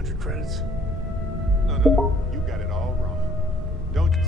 100 credits? No. You got it all wrong. Don't you?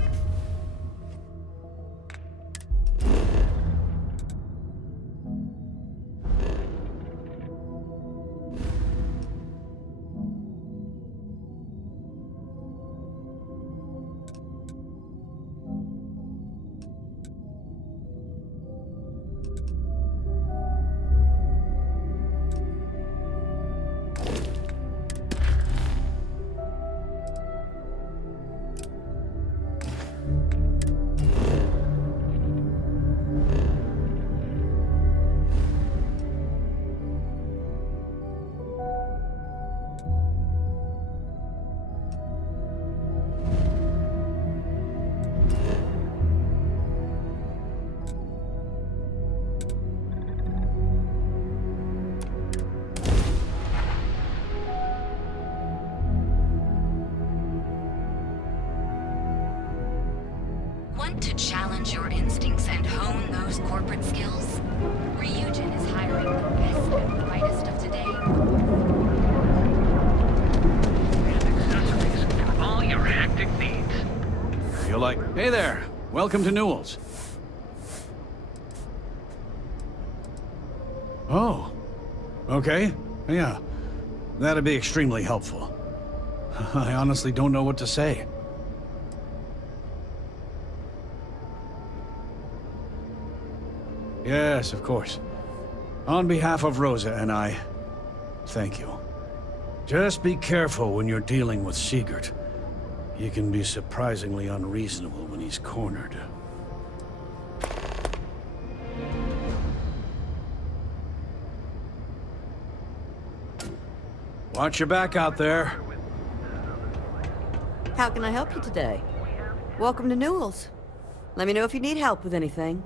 Want to challenge your instincts and hone those corporate skills? Ryujin is hiring the best and brightest of today. And accessories for all your hectic needs. Feel like... Hey there! Welcome to Newell's. Oh. Okay. Yeah. That'd be extremely helpful. I honestly don't know what to say. Yes, of course. On behalf of Rosa and I, thank you. Just be careful when you're dealing with Sigurd. He can be surprisingly unreasonable when he's cornered. Watch your back out there. How can I help you today? Welcome to Newell's. Let me know if you need help with anything.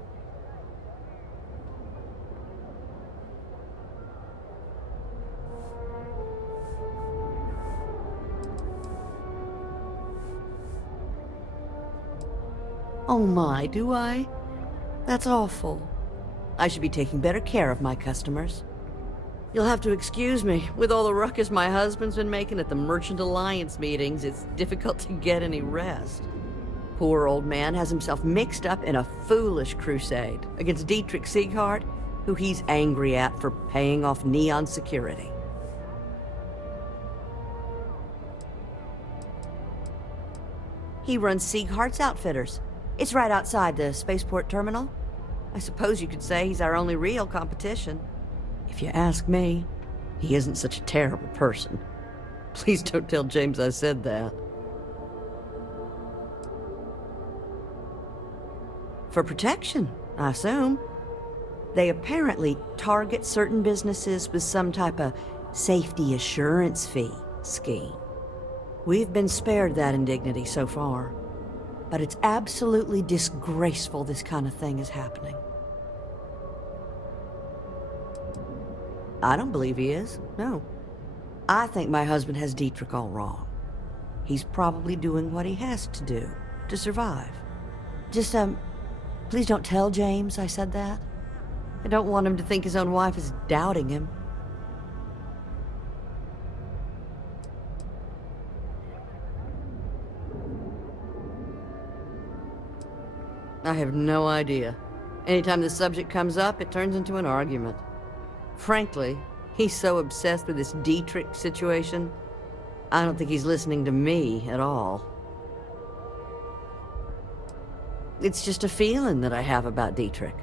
Oh my, do I? That's awful. I should be taking better care of my customers. You'll have to excuse me. With all the ruckus my husband's been making at the Merchant Alliance meetings, it's difficult to get any rest. Poor old man has himself mixed up in a foolish crusade against Dietrich Sieghart, who he's angry at for paying off Neon security. He runs Sieghart's Outfitters. It's right outside the spaceport terminal. I suppose you could say he's our only real competition. If you ask me, he isn't such a terrible person. Please don't tell James I said that. For protection, I assume. They apparently target certain businesses with some type of safety assurance fee scheme. We've been spared that indignity so far. But it's absolutely disgraceful this kind of thing is happening. I don't believe he is, no. I think my husband has Dietrich all wrong. He's probably doing what he has to do to survive. Just, please don't tell James I said that. I don't want him to think his own wife is doubting him. I have no idea. Anytime the subject comes up, it turns into an argument. Frankly, he's so obsessed with this Dietrich situation, I don't think he's listening to me at all. It's just a feeling that I have about Dietrich.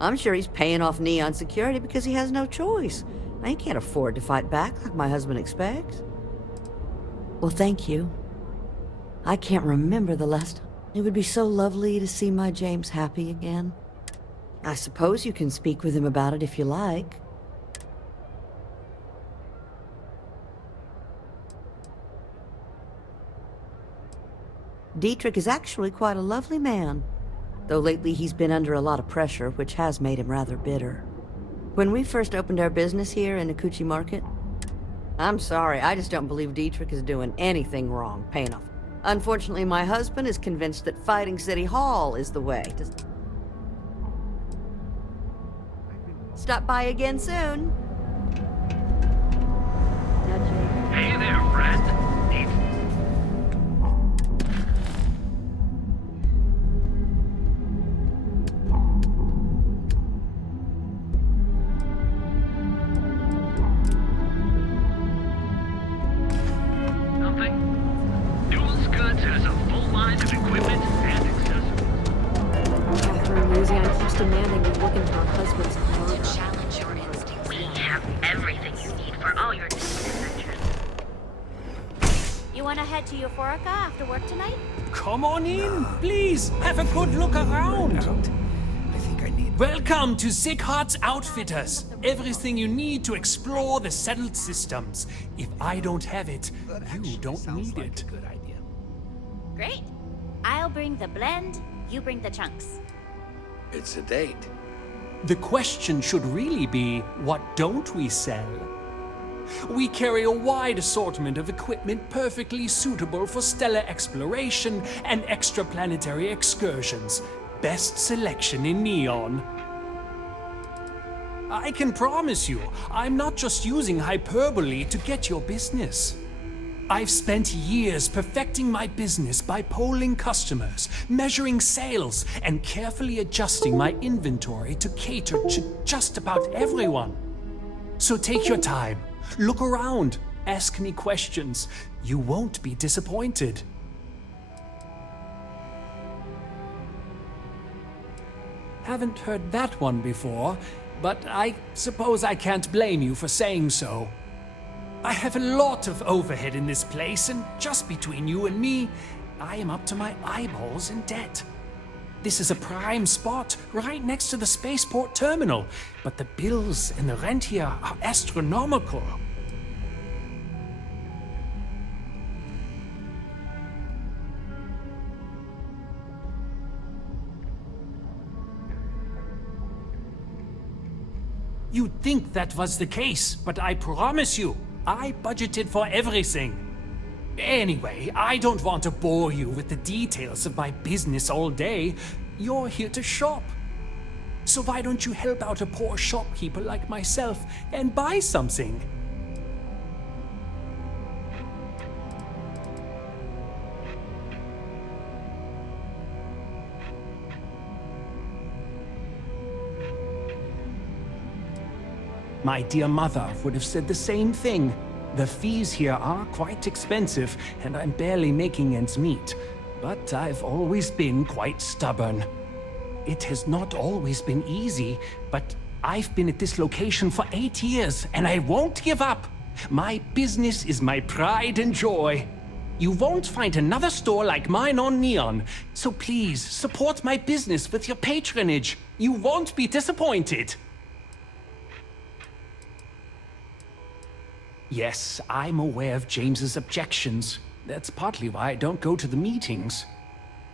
I'm sure he's paying off Neon security because he has no choice. I can't afford to fight back like my husband expects. Well, thank you. I can't remember the last time. It would be so lovely to see my James happy again. I suppose you can speak with him about it if you like. Dietrich is actually quite a lovely man, though lately he's been under a lot of pressure, which has made him rather bitter. When we first opened our business here in Akuchi Market, I'm sorry, I just don't believe Dietrich is doing anything wrong, paying off. Unfortunately, my husband is convinced that fighting City Hall is the way to... Stop by again soon. Hey there, friend. friend. It's something. Newell's Goods has a full line of equipment and accessories. Catherine Louisiana keeps demanding we look into her husband's car. To challenge your instincts. We have everything you need for all your distant adventures. You want to head to Euphorica after work tonight? Come on in, please. Have a good look around. I think I need... Welcome to Sickhart's Outfitters. Everything you need to explore the settled systems. If I don't have it, you don't need like it. a good idea. Great. I'll bring the blend, you bring the chunks. It's a date. The question should really be, what don't we sell? We carry a wide assortment of equipment perfectly suitable for stellar exploration and extraplanetary excursions. Best selection in neon. I can promise you, I'm not just using hyperbole to get your business. I've spent years perfecting my business by polling customers, measuring sales, and carefully adjusting my inventory to cater to just about everyone. So take your time, look around, ask me questions. You won't be disappointed. Haven't heard that one before, but I suppose I can't blame you for saying so. I have a lot of overhead in this place, and just between you and me, I am up to my eyeballs in debt. This is a prime spot, right next to the spaceport terminal, but the bills and the rent here are astronomical. You'd think that was the case, but I promise you, I budgeted for everything. Anyway, I don't want to bore you with the details of my business all day. You're here to shop. So why don't you help out a poor shopkeeper like myself and buy something? My dear mother would have said the same thing. The fees here are quite expensive, and I'm barely making ends meet. But I've always been quite stubborn. It has not always been easy, but I've been at this location for 8 years, and I won't give up. My business is my pride and joy. You won't find another store like mine on Neon, so please support my business with your patronage. You won't be disappointed. Yes, I'm aware of James's objections. That's partly why I don't go to the meetings.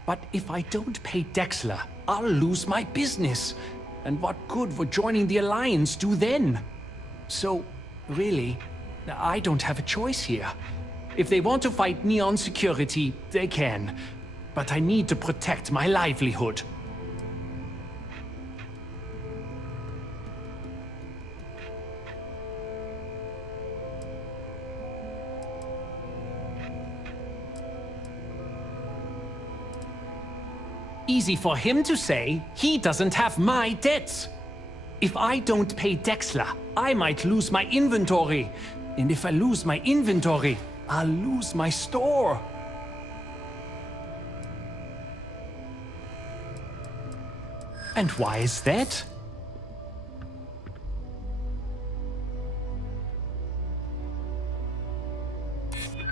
But if I don't pay Dexler, I'll lose my business. And what good would joining the Alliance do then? So, really, I don't have a choice here. If they want to fight Neon security, they can. But I need to protect my livelihood. Easy for him to say, he doesn't have my debts. If I don't pay Dexler, I might lose my inventory. And if I lose my inventory, I'll lose my store. And why is that?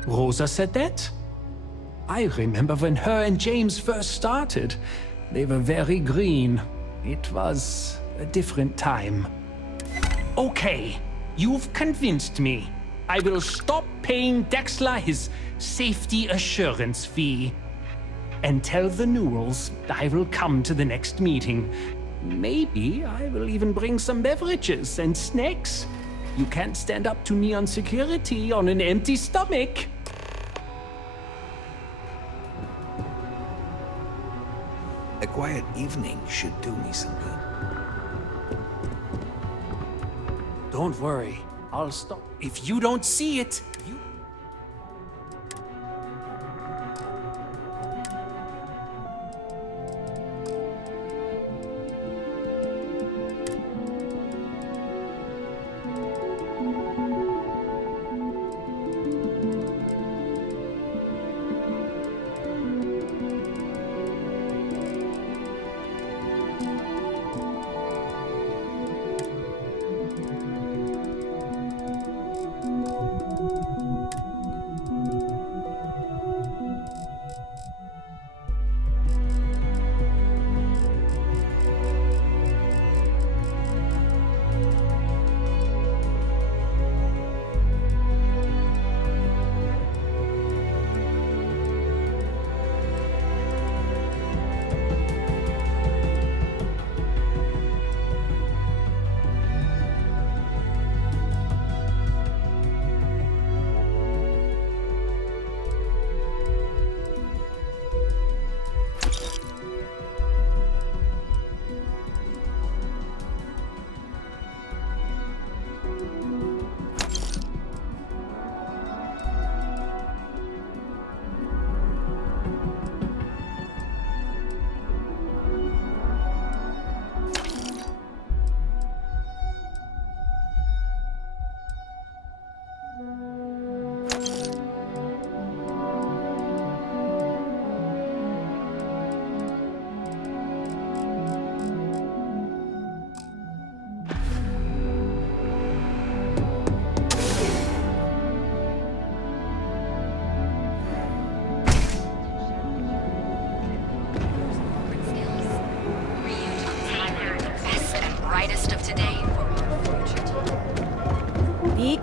Rosa said that? I remember when her and James first started. They were very green. It was a different time. Okay, you've convinced me. I will stop paying Dexler his safety assurance fee. And tell the Newells I will come to the next meeting. Maybe I will even bring some beverages and snacks. You can't stand up to Neon security on an empty stomach. A quiet evening should do me some good. Don't worry, I'll stop. If you don't see it,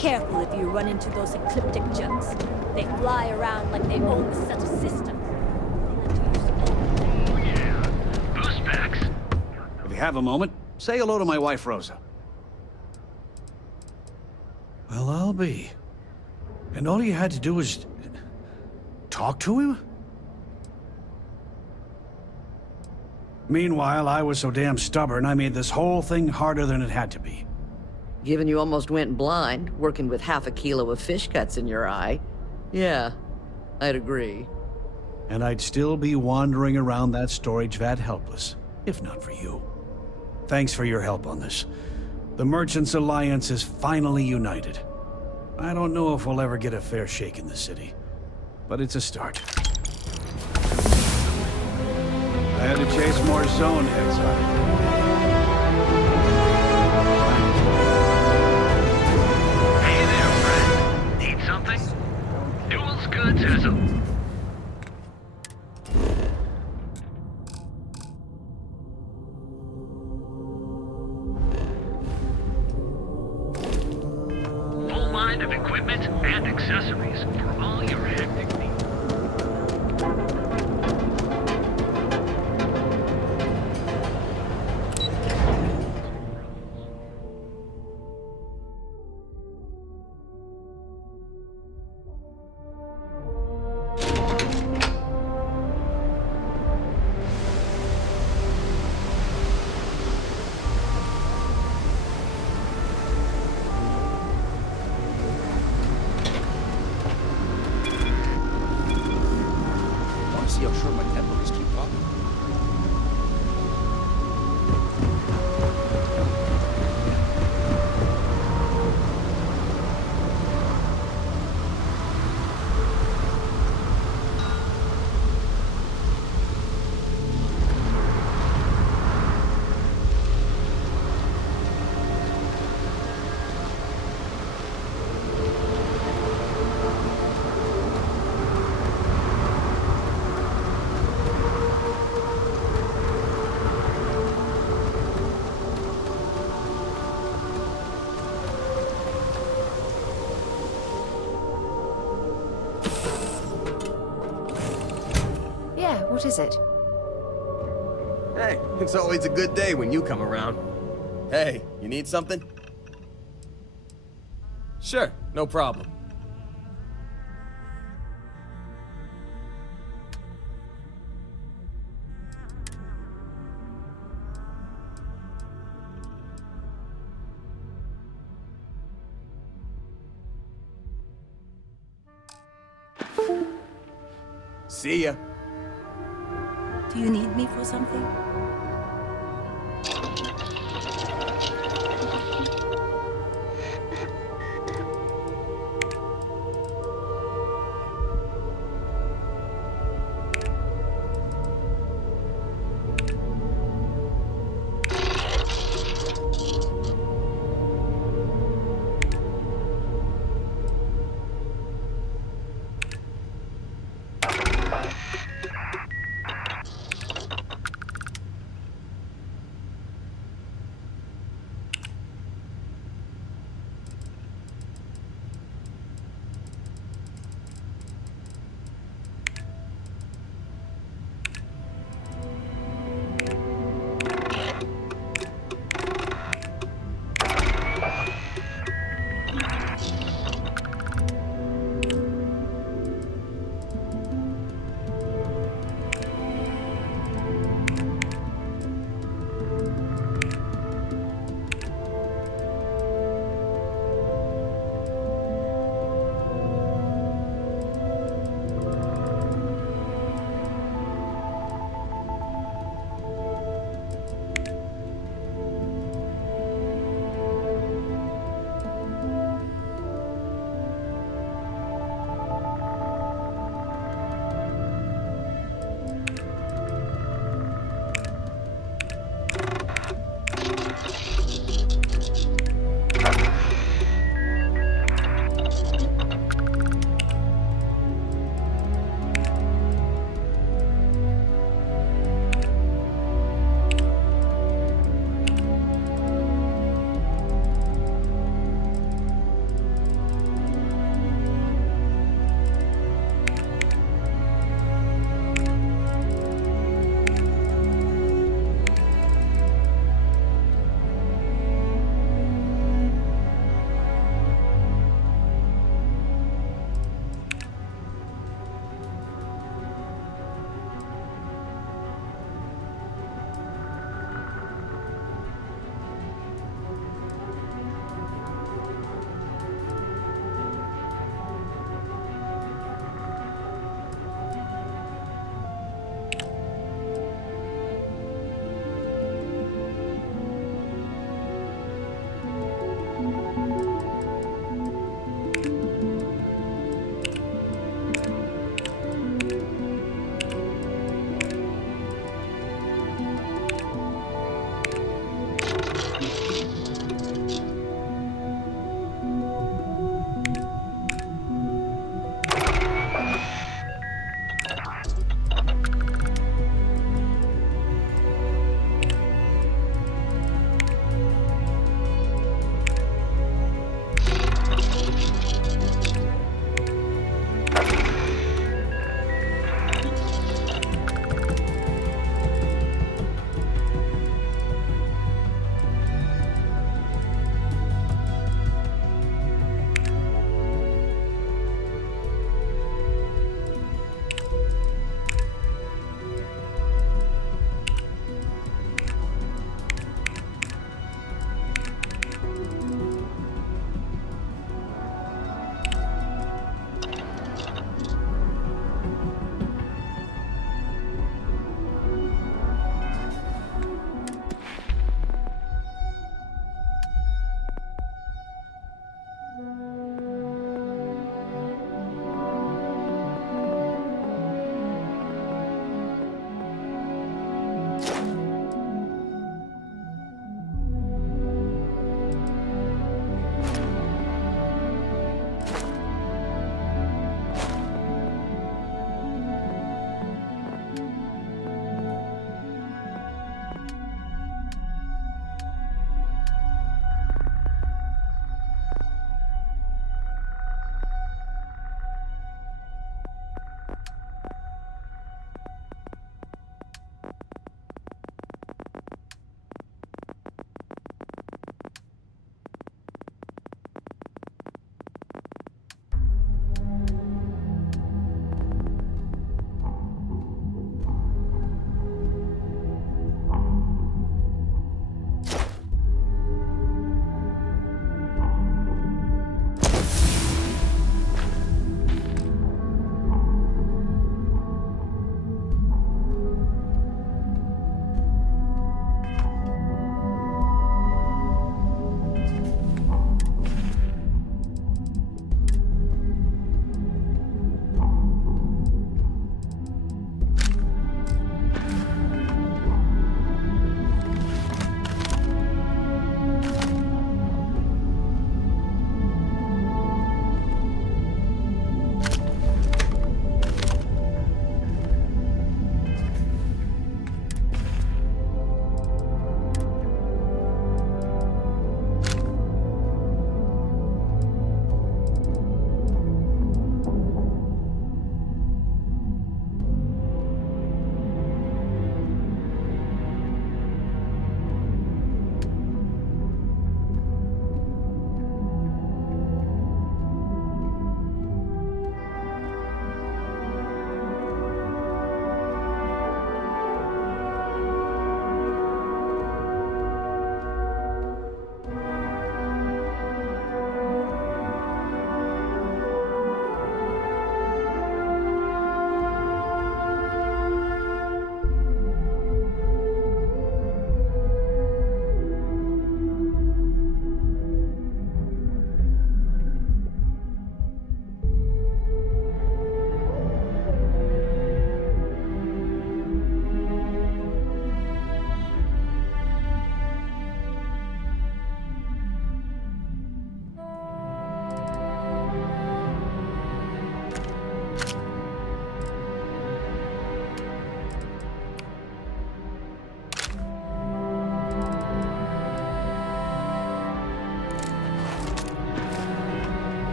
Careful if you run into those ecliptic jugs. They fly around like they own the subtle system. Oh yeah, boost packs. If you have a moment, say hello to my wife, Rosa. Well, I'll be. And all you had to do was talk to him? Meanwhile, I was so damn stubborn, I made this whole thing harder than it had to be. Given you almost went blind, working with half a kilo of fish cuts in your eye. Yeah, I'd agree. And I'd still be wandering around that storage vat helpless, if not for you. Thanks for your help on this. The Merchants Alliance is finally united. I don't know if we'll ever get a fair shake in the city, but it's a start. I had to chase more zone heads out. Hey there, friend. Need something? Duel's good, Sejam. Full line of equipment and accessories for all your hectic needs. See how short my tempo is. Keep talking. Yeah, what is it? Hey, it's always a good day when you come around. Hey, you need something? Sure, no problem. See ya. Do you need me for something?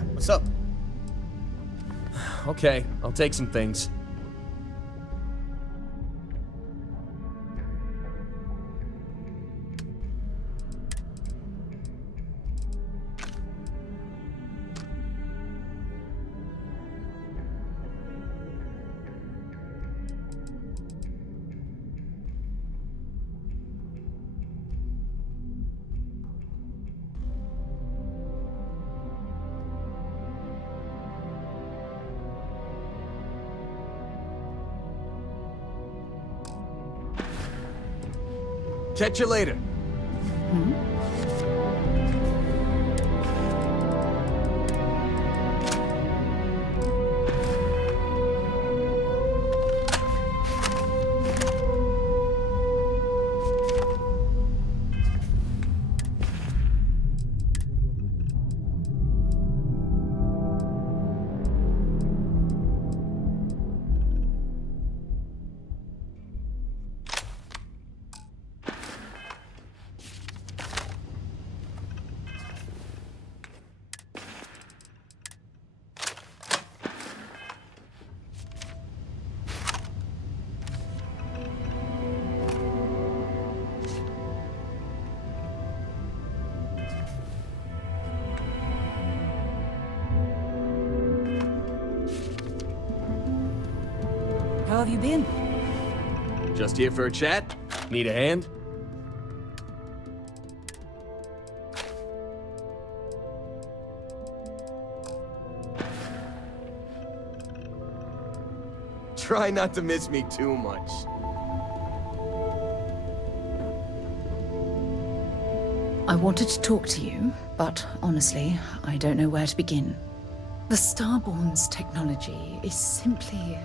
Yeah, what's up? Okay, I'll take some things. Catch you later. How have you been? Just here for a chat? Need a hand? Try not to miss me too much. I wanted to talk to you, but honestly, I don't know where to begin. The Starborn's technology is simply...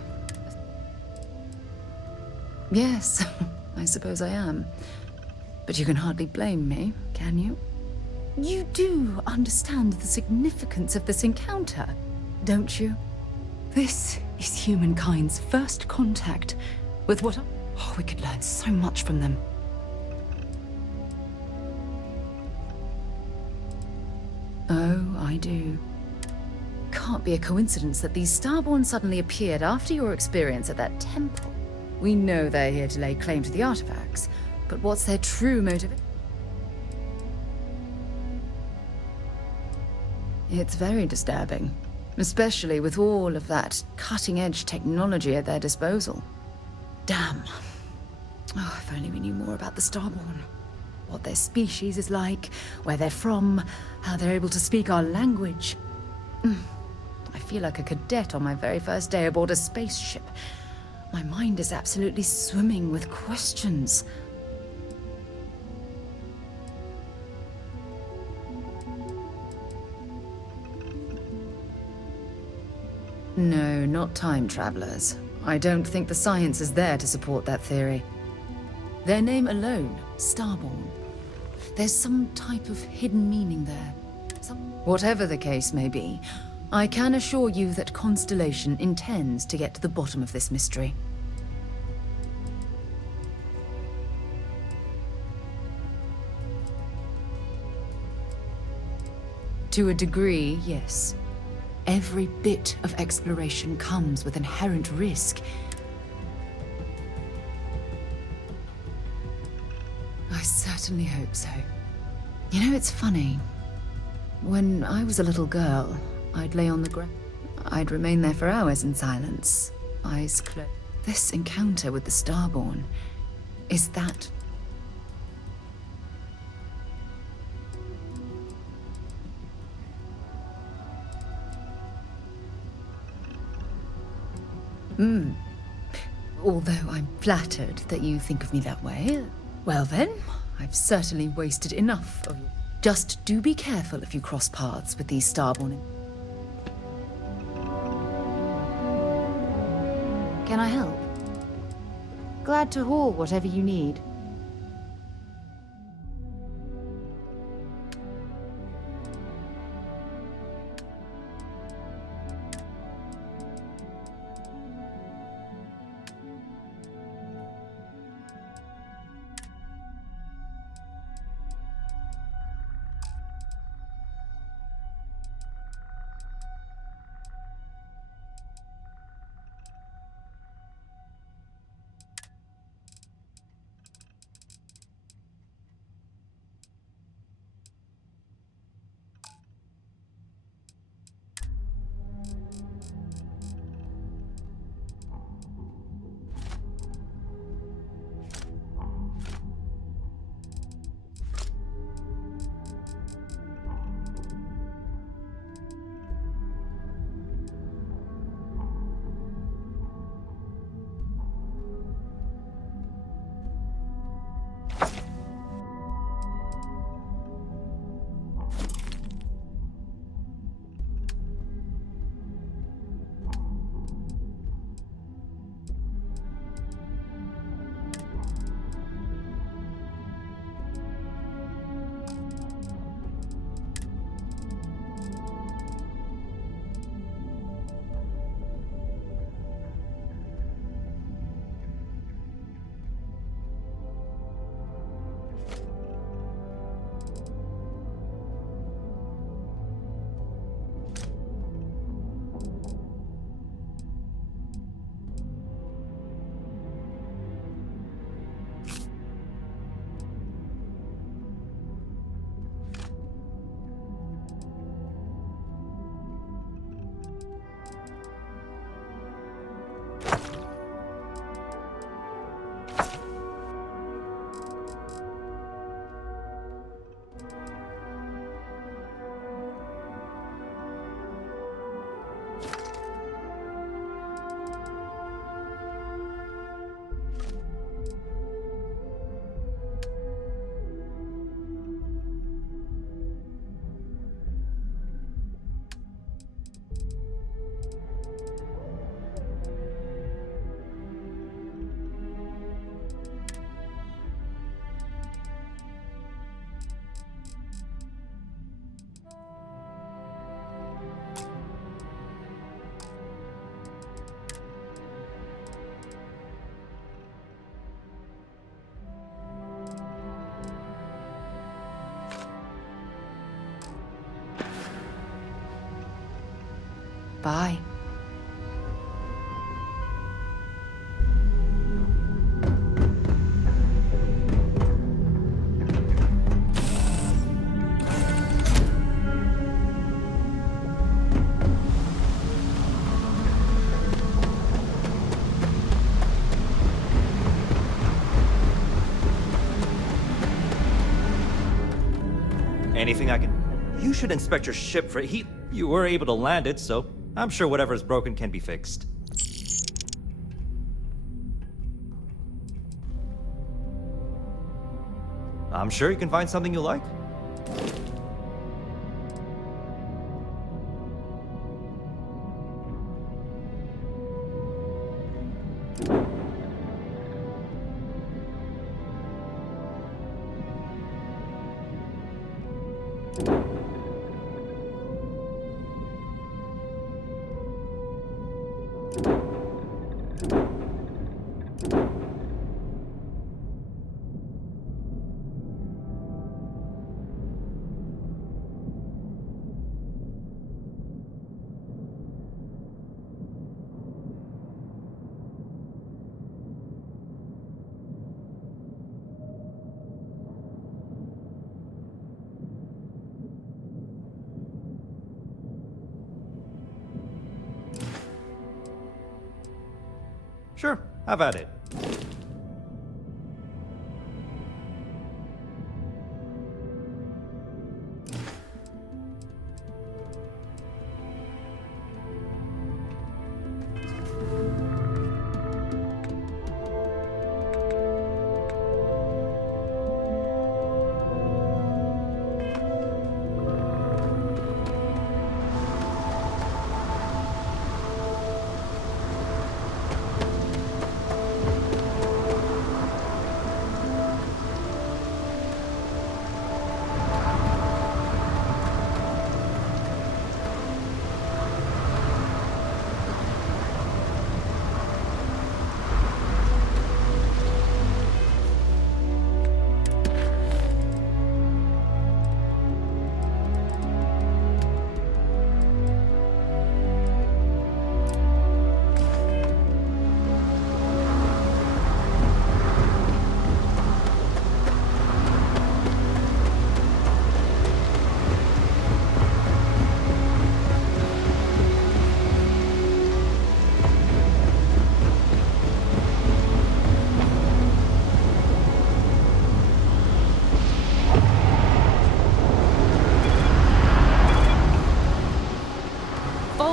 Yes, I suppose I am. But you can hardly blame me, can you? You do understand the significance of this encounter, don't you? This is humankind's first contact with what... Oh, we could learn so much from them. Oh, I do. Can't be a coincidence that these Starborn suddenly appeared after your experience at that temple. We know they're here to lay claim to the artifacts, but what's their true motive? It's very disturbing, especially with all of that cutting-edge technology at their disposal. Damn. Oh, if only we knew more about the Starborn. What their species is like, where they're from, how they're able to speak our language. I feel like a cadet on my very first day aboard a spaceship. My mind is absolutely swimming with questions. No, not time travelers. I don't think the science is there to support that theory. Their name alone, Starborn. There's some type of hidden meaning there. Whatever the case may be, I can assure you that Constellation intends to get to the bottom of this mystery. To a degree, yes. Every bit of exploration comes with inherent risk. I certainly hope so. You know, it's funny. When I was a little girl, I'd lay on the ground. I'd remain there for hours in silence, eyes closed. This encounter with the Starborn, is that... Although I'm flattered that you think of me that way, well then, I've certainly wasted enough of you. Just do be careful if you cross paths with these Starborn. Can I help? Glad to haul whatever you need. Bye. Anything I can... You should inspect your ship for heat. You were able to land it, so I'm sure whatever is broken can be fixed. I'm sure you can find something you like. Sure, have at it.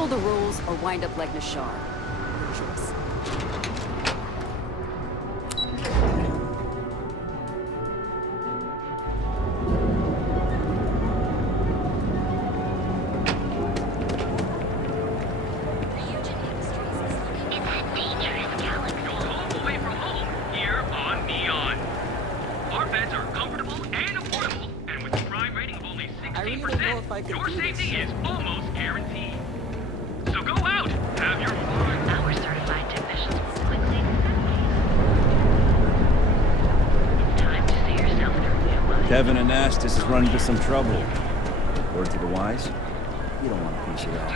The rules or wind up like Nashar. Your choice. Your safety is almost guaranteed. So go out, have your fun. Our certified technicians will quickly it's time to see yourself through new eyes. Kevin Anastas has run into some trouble. Word to the wise, you don't want to piece it out.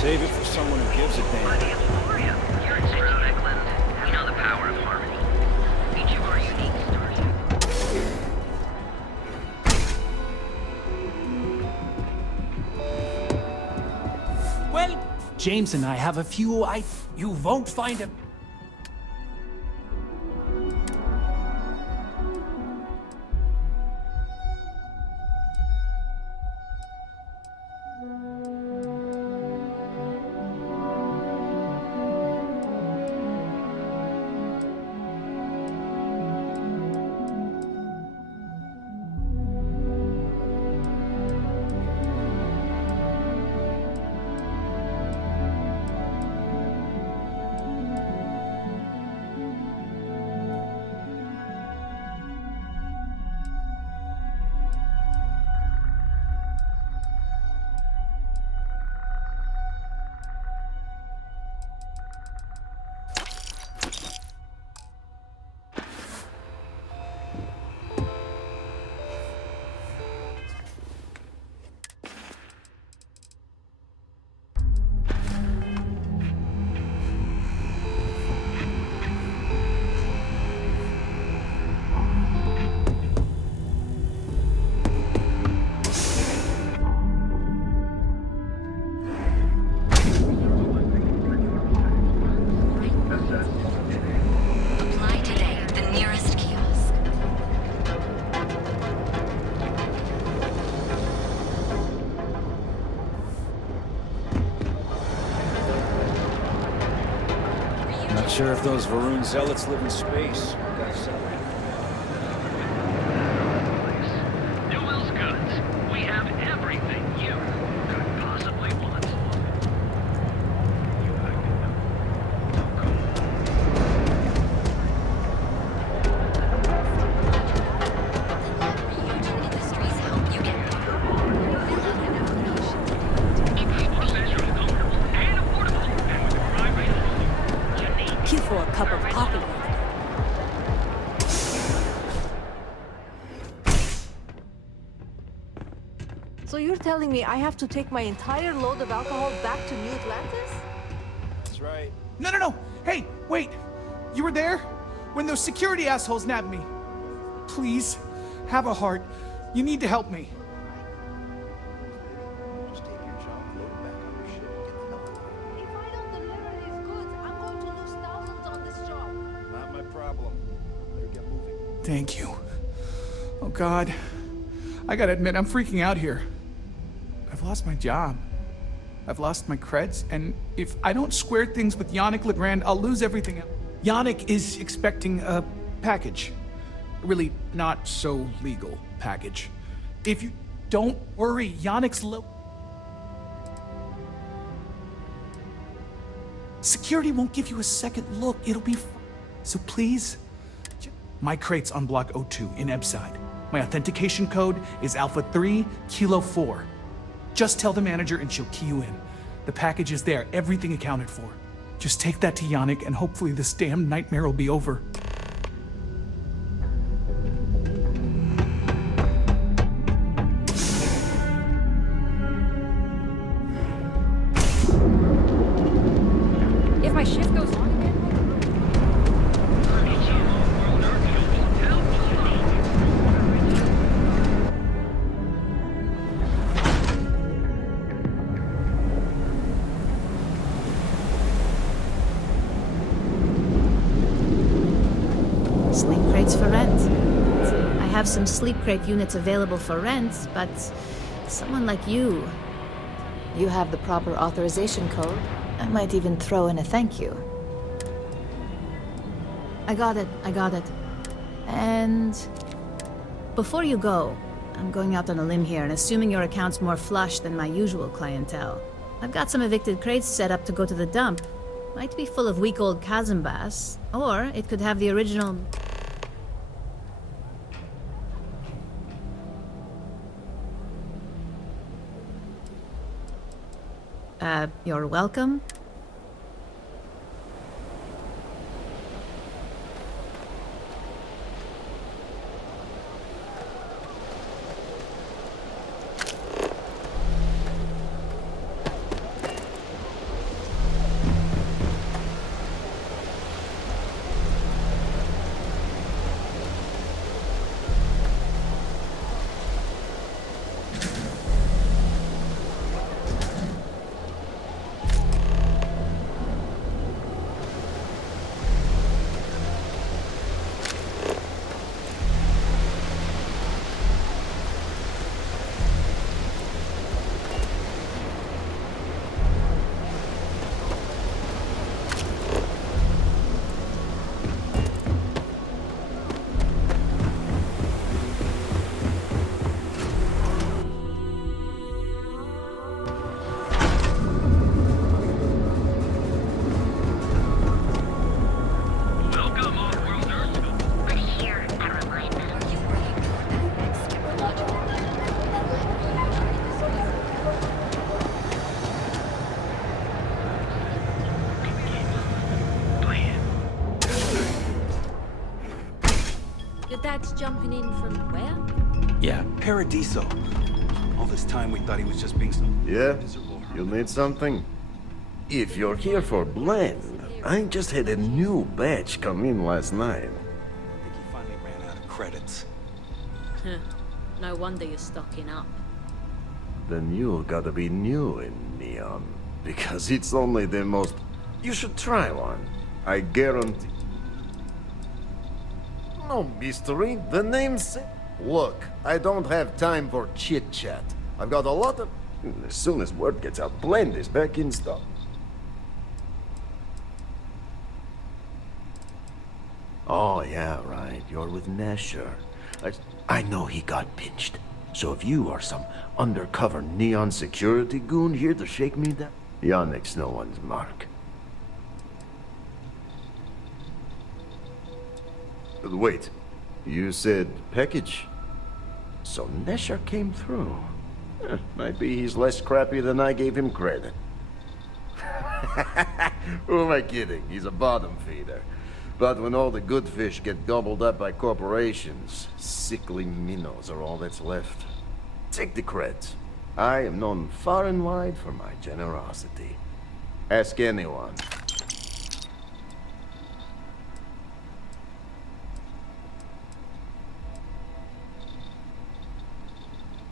Save it for someone who gives a damn. You're in Sejam, England. We know the power of harmony. Each of our unique stories. Well, James and I have a few you won't find a... sure if those Varun zealots live in space. That's Newell's goods. We have everything you could possibly want. Here for a cup of coffee. So you're telling me I have to take my entire load of alcohol back to New Atlantis? That's right. No, no, no! Hey, wait! You were there? When those security assholes nabbed me. Please, have a heart. You need to help me. Just take your junk, load it back on your ship, and get the hell out. If I don't deliver these goods, I'm going to lose thousands on this job. Not my problem. Better get moving. Thank you. Oh, God. I gotta admit, I'm freaking out here. I've lost my job. I've lost my creds, and if I don't square things with Yannick Legrand, I'll lose everything else. Yannick is expecting a package. Really not so legal package. If you don't worry, Yannick's security won't give you a second look. It'll be so please. My crate's on block 02 in Ebside. My authentication code is Alpha 3 Kilo 4. Just tell the manager and she'll key you in. The package is there, everything accounted for. Just take that to Yannick and hopefully this damn nightmare will be over. If my shift goes on again, Sleep crates for rent. I have some sleep crate units available for rent, but someone like you have the proper authorization code. I might even throw in a thank you. I got it. And before you go, I'm going out on a limb here and assuming your account's more flush than my usual clientele. I've got some evicted crates set up to go to the dump. Might be full of week old Kazambas, or it could have the original. You're welcome. Your dad's jumping in from where? Yeah, Paradiso. All this time we thought he was just being some miserable. You need something? If you're here for blend, I just had a new batch come in last night. I think he finally ran out of credits. No wonder you're stocking up. Then you gotta be new in Neon, because it's only the most... You should try one. I guarantee. No mystery, the name's... Look, I don't have time for chit-chat. I've got a lot of... As soon as word gets out, blend is back in stock. Oh, yeah, right. You're with Nesher. I know he got pinched. So if you are some undercover neon security goon here to shake me down, Yannick's no one's mark. Wait, you said package? So Nesher came through. Might be he's less crappy than I gave him credit. Who am I kidding? He's a bottom feeder. But when all the good fish get gobbled up by corporations, sickly minnows are all that's left. Take the creds. I am known far and wide for my generosity. Ask anyone.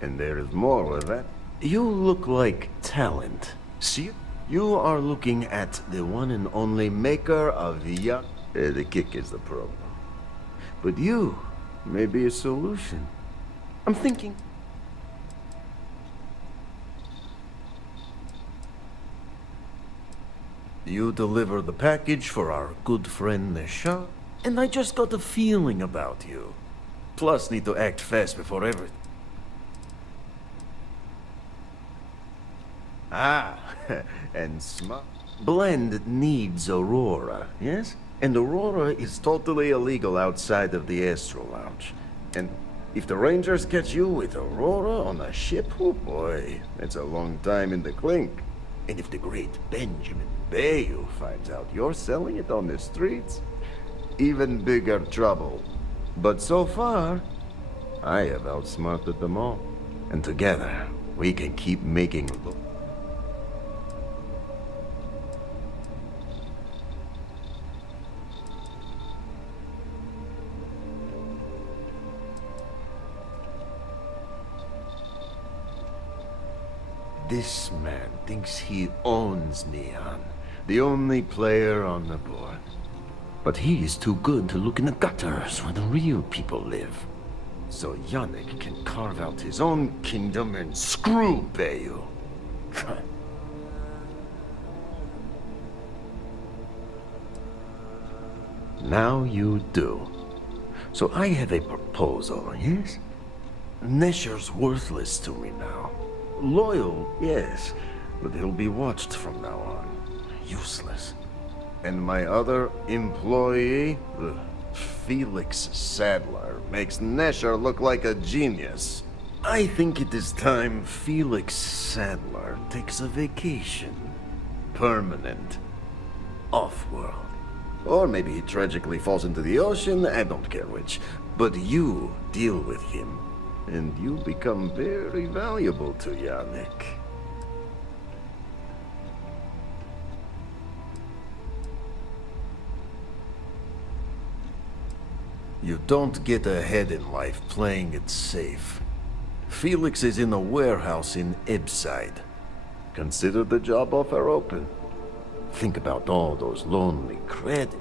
And there is more with that. You look like talent. See? You are looking at the one and only maker of the kick is the problem. But you may be a solution. I'm thinking. You deliver the package for our good friend Nesha, and I just got a feeling about you. Plus, need to act fast before everything. Ah, and smart. Blend needs Aurora, yes? And Aurora is totally illegal outside of the Astro Lounge. And if the Rangers catch you with Aurora on a ship, oh boy, that's a long time in the clink. And if the great Benjamin Bayou finds out you're selling it on the streets, even bigger trouble. But so far, I have outsmarted them all. And together, we can keep making... This man thinks he owns Neon, the only player on the board. But he is too good to look in the gutters where the real people live. So Yannick can carve out his own kingdom and screw Bayou. Now you do. So I have a proposal, yes? Nesher's worthless to me now. Loyal, yes, but he'll be watched from now on. Useless. And my other employee, Felix Sadler, makes Nesher look like a genius. I think it is time Felix Sadler takes a vacation. Permanent. Off-world. Or maybe he tragically falls into the ocean, I don't care which. But you deal with him. And you become very valuable to Yannick. You don't get ahead in life playing it safe. Felix is in a warehouse in Ibside. Consider the job offer open. Think about all those lonely credits.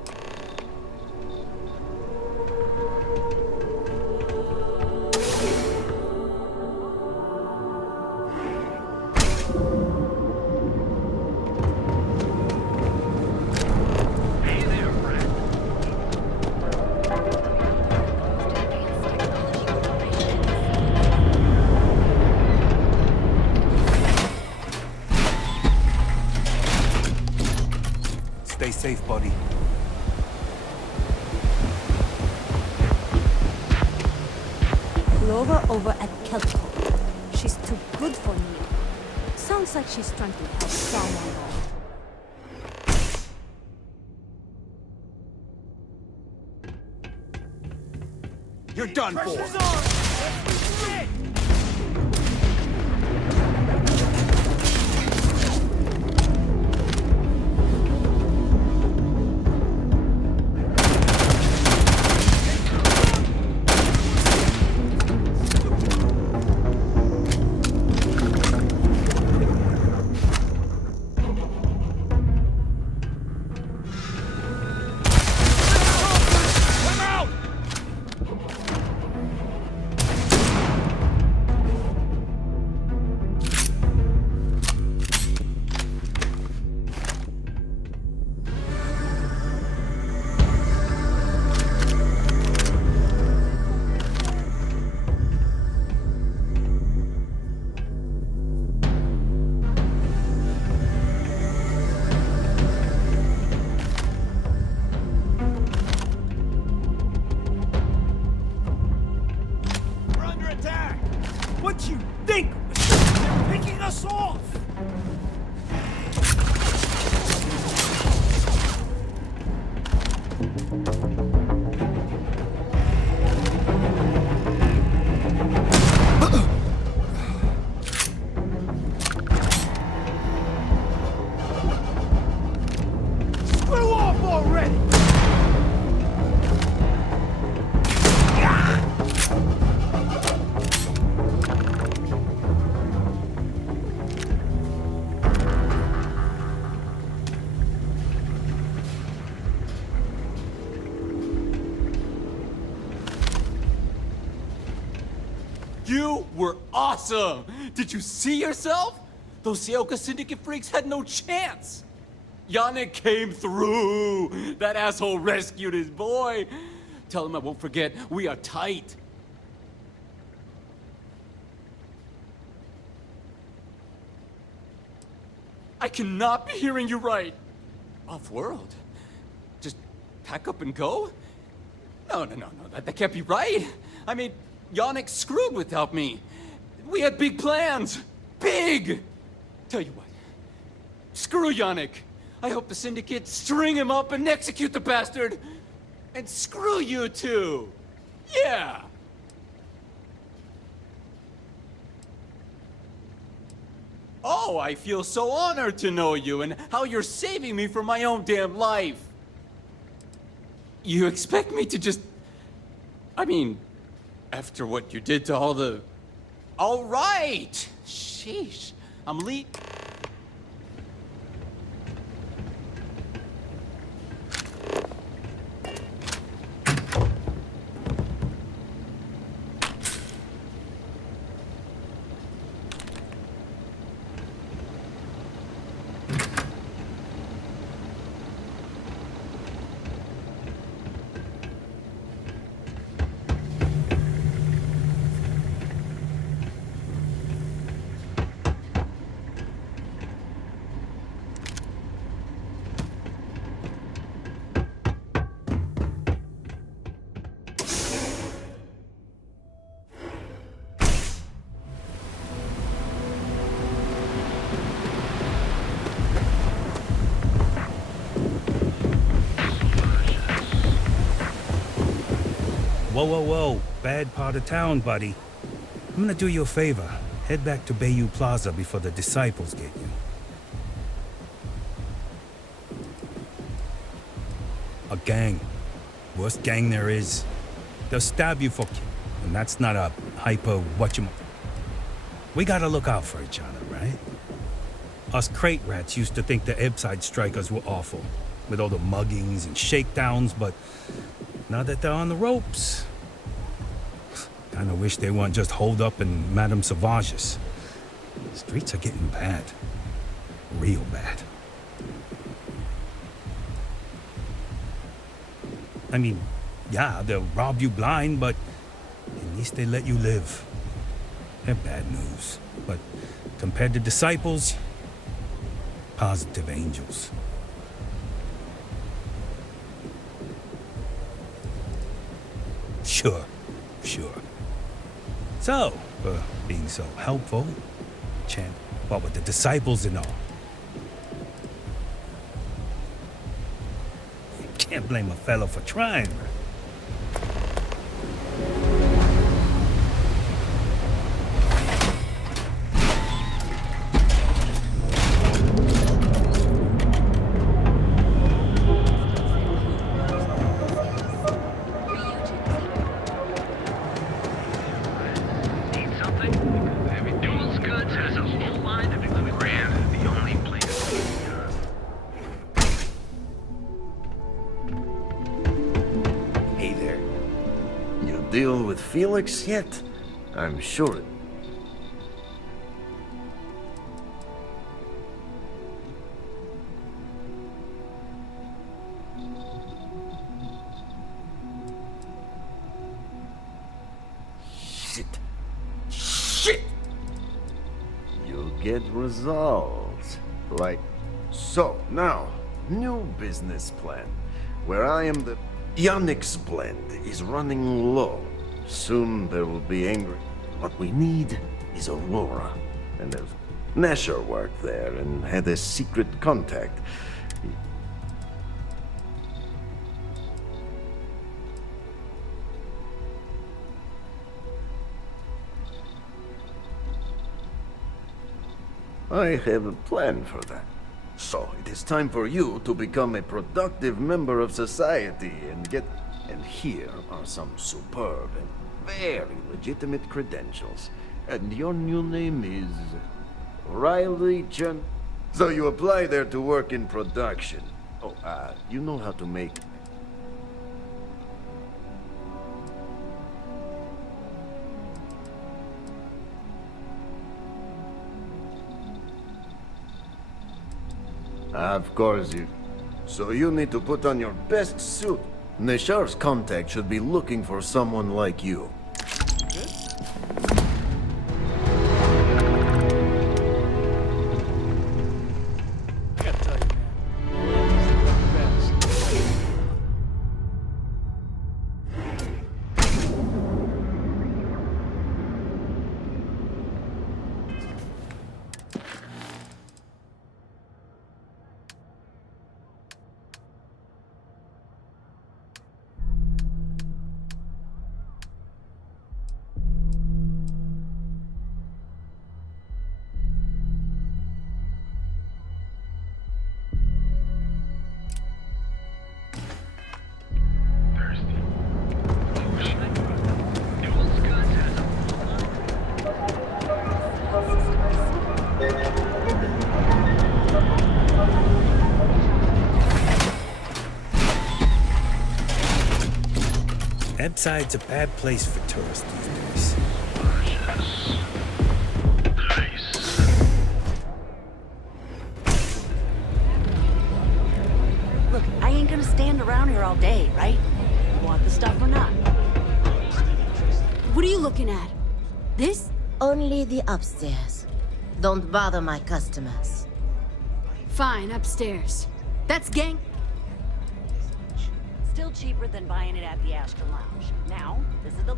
Stay safe, buddy. Clover over at Kelco. She's too good for me. Sounds like she's trying to help someone out. You're done for. What you think? They're picking us off! Screw off already! You were awesome! Did you see yourself? Those Seoka Syndicate freaks had no chance! Yannick came through! That asshole rescued his boy! Tell him I won't forget, we are tight! I cannot be hearing you right! Off-world? Just pack up and go? No, that can't be right! I mean, Yannick screwed without me. We had big plans. Big! Tell you what. Screw Yannick. I hope the Syndicate string him up and execute the bastard. And screw you too. Yeah! Oh, I feel so honored to know you and how you're saving me from my own damn life. You expect me to just... I mean... after what you did to all the... All right! Sheesh. I'm Whoa. Bad part of town, buddy. I'm gonna do you a favor. Head back to Bayou Plaza before the disciples get you. A gang. Worst gang there is. They'll stab you for... And that's not a hyper whatchamacallit. We gotta look out for each other, right? Us crate rats used to think the Ebbside strikers were awful, with all the muggings and shakedowns, but now that they're on the ropes, kinda wish they weren't just holed up in Madame Sauvage's. Streets are getting bad. Real bad. I mean, yeah, they'll rob you blind, but at least they let you live. They're bad news, but compared to disciples, positive angels. Sure. So, being so helpful, champ, what with the disciples and all. Can't blame a fellow for trying. Deal with Felix yet? I'm sure. Shit! You'll get results. Like so. Now, new business plan. Where I am the... Yannick's blend is running low. Soon there will be angry. What we need is Aurora. And there's Nesher worked there and had a secret contact. I have a plan for that. So, it is time for you to become a productive member of society and get... And here are some superb and very legitimate credentials. And your new name is... Riley Chen. So you apply there to work in production. Oh, you know how to make... Of course you... So you need to put on your best suit. Neshar's contact should be looking for someone like you. Ebside's a bad place for tourists these days. Look, I ain't gonna stand around here all day, right? Want the stuff or not? What are you looking at? This? Only the upstairs. Don't bother my customers. Fine, upstairs. That's gang... Still cheaper than buying it at the Astor Lounge. Now, this is the...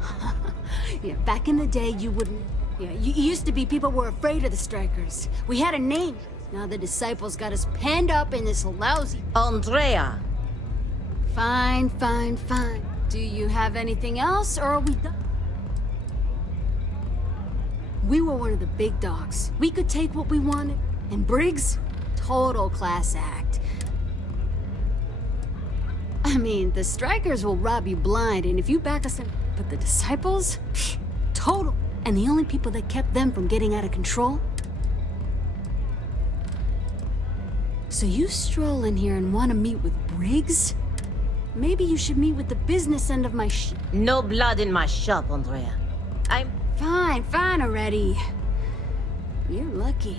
Yeah, back in the day, you wouldn't... Yeah, you used to be people were afraid of the strikers. We had a name. Now the disciples got us penned up in this lousy... Andrea! Fine, fine, fine. Do you have anything else, or are we done? We were one of the big dogs. We could take what we wanted. And Briggs? Total class act. I mean, the strikers will rob you blind, and if you back us in... But the disciples? Psh, total. And the only people that kept them from getting out of control? So you stroll in here and want to meet with Briggs? Maybe you should meet with the business end of my No blood in my shop, Andrea. I'm... Fine, fine already. You're lucky.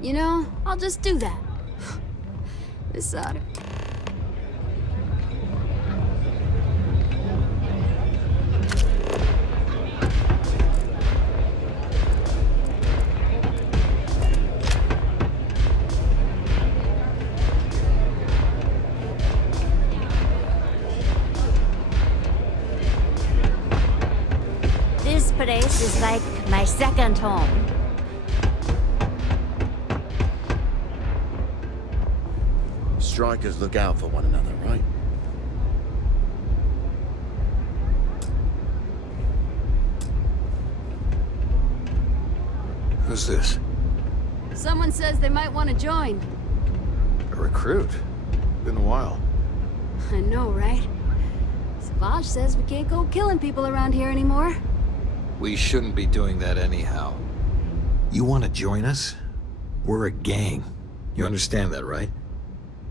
You know, I'll just do that. This oughta... This place is like my second home. Strikers look out for one another, right? Who's this? Someone says they might want to join. A recruit? Been a while. I know, right? Savage says we can't go killing people around here anymore. We shouldn't be doing that anyhow. You want to join us? We're a gang. You understand that, right?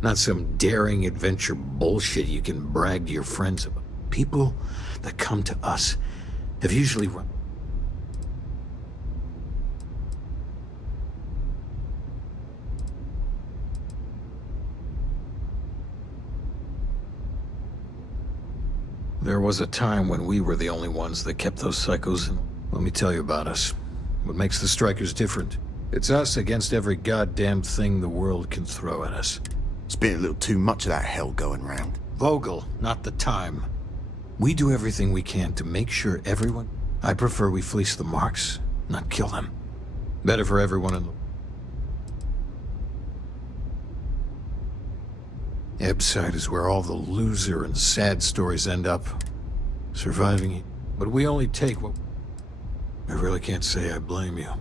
Not some daring adventure bullshit you can brag to your friends about. People that come to us have usually run... There was a time when we were the only ones that kept those psychos in. Let me tell you about us. What makes the strikers different? It's us against every goddamn thing the world can throw at us. It's been a little too much of that hell going round. Vogel, not the time. We do everything we can to make sure everyone... I prefer we fleece the marks, not kill them. Better for everyone in the... Ebbside is where all the loser and sad stories end up. Surviving it. But we only take what... I really can't say I blame you.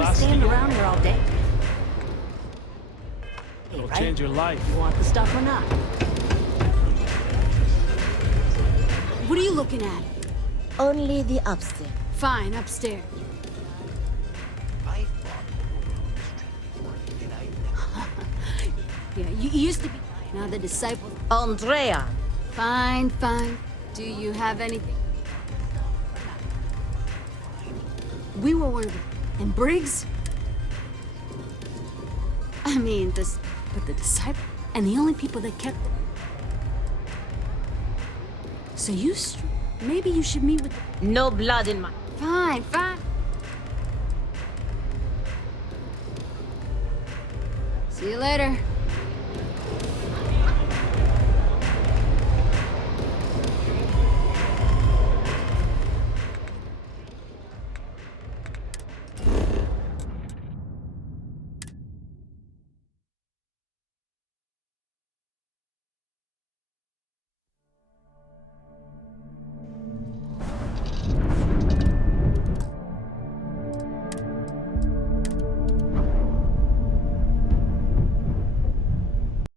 gonna stand around here all day. Hey, It'll right? change your life. You want the stuff or not? What are you looking at? Only the upstairs. Fine, upstairs. Yeah, you used to be. Now the disciples. Andrea. Fine, fine. Do you have anything? We were one of them. And Briggs? I mean, but the disciples. And the only people that kept them. So maybe you should meet with. No blood in my. Fine, fine. See you later.